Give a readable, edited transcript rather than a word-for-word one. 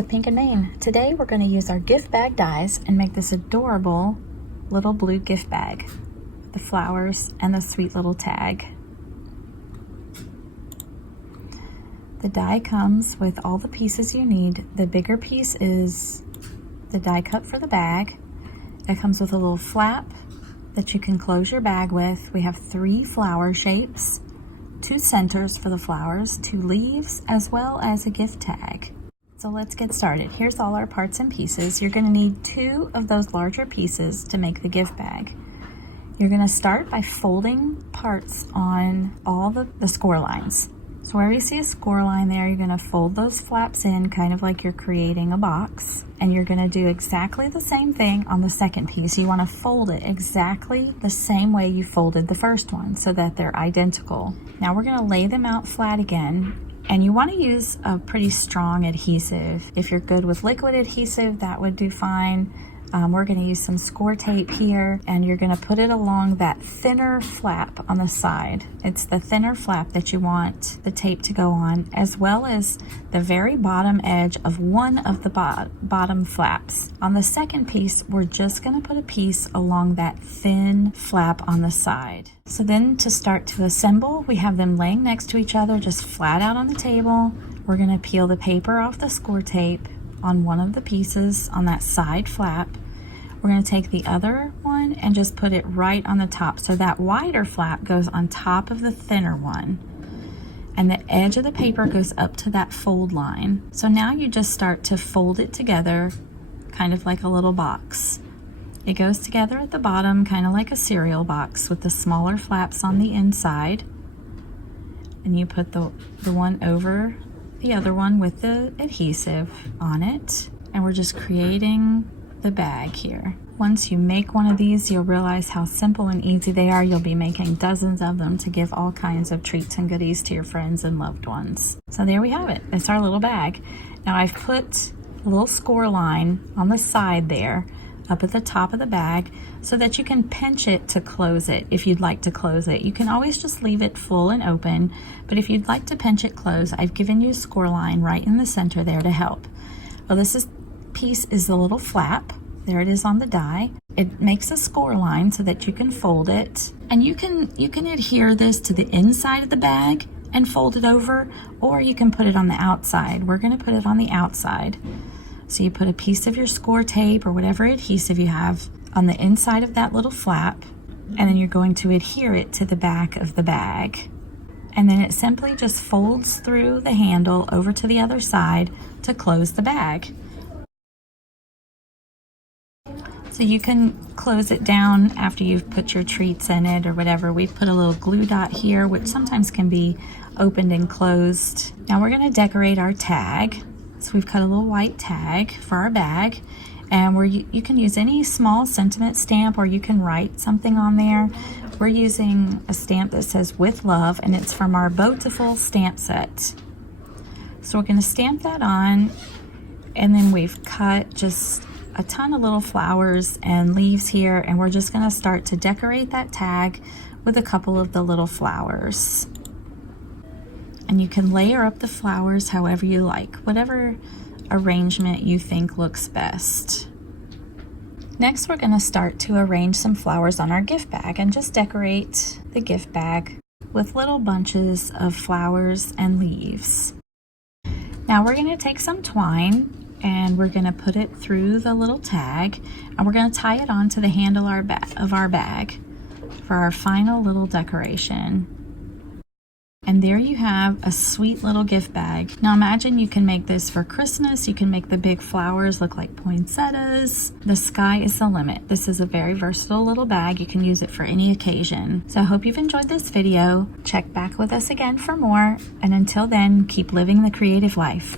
with Pink and Main. Today we're going to use our gift bag dies and make this adorable little blue gift bag. The flowers and the sweet little tag. The die comes with all the pieces you need. The bigger piece is the die cut for the bag. It comes with a little flap that you can close your bag with. We have 3 flower shapes, 2 centers for the flowers, 2 leaves, as well as a gift tag. So let's get started. Here's all our parts and pieces. You're going to need 2 of those larger pieces to make the gift bag. You're going to start by folding parts on all the score lines. So wherever you see a score line there, you're going to fold those flaps in kind of like you're creating a box. And you're going to do exactly the same thing on the second piece. You want to fold it exactly the same way you folded the first one so that they're identical. Now we're going to lay them out flat again. And you want to use a pretty strong adhesive. If you're good with liquid adhesive, that would do fine. We're going to use some score tape here, and you're going to put it along that thinner flap on the side. It's the thinner flap that you want the tape to go on, as well as the very bottom edge of one of the bottom flaps. On the second piece, we're just going to put a piece along that thin flap on the side. So then to start to assemble, we have them laying next to each other, just flat out on the table. We're going to peel the paper off the score tape on one of the pieces on that side flap. We're going to take the other one and just put it right on the top, so that wider flap goes on top of the thinner one, and the edge of the paper goes up to that fold line. So now you just start to fold it together kind of like a little box. It goes together at the bottom kind of like a cereal box with the smaller flaps on the inside, and you put the one over the other one with the adhesive on it, and we're just creating the bag here. Once you make one of these, you'll realize how simple and easy they are. You'll be making dozens of them to give all kinds of treats and goodies to your friends and loved ones. So there we have it. It's our little bag. Now I've put a little score line on the side there up at the top of the bag so that you can pinch it to close it if you'd like to close it. You can always just leave it full and open, but if you'd like to pinch it closed, I've given you a score line right in the center there to help. Well, this piece is the little flap. There it is on the die. It makes a score line so that you can fold it, and you can adhere this to the inside of the bag and fold it over, or you can put it on the outside. We're going to put it on the outside. So you put a piece of your score tape or whatever adhesive you have on the inside of that little flap, and then you're going to adhere it to the back of the bag. And then it simply just folds through the handle over to the other side to close the bag. So you can close it down after you've put your treats in it or whatever. We've put a little glue dot here, which sometimes can be opened and closed. Now we're going to decorate our tag. So we've cut a little white tag for our bag, and you can use any small sentiment stamp, or you can write something on there. We're using a stamp that says "With Love," and it's from our Beautiful stamp set. So we're going to stamp that on, and then we've cut just a ton of little flowers and leaves here, and we're just going to start to decorate that tag with a couple of the little flowers. And you can layer up the flowers however you like, whatever arrangement you think looks best. Next, we're going to start to arrange some flowers on our gift bag and just decorate the gift bag with little bunches of flowers and leaves. Now we're going to take some twine and we're going to put it through the little tag, and we're going to tie it onto the handle of our bag for our final little decoration. And there you have a sweet little gift bag. Now imagine you can make this for Christmas. You can make the big flowers look like poinsettias. The sky is the limit. This is a very versatile little bag. You can use it for any occasion. So I hope you've enjoyed this video. Check back with us again for more. And until then, keep living the creative life.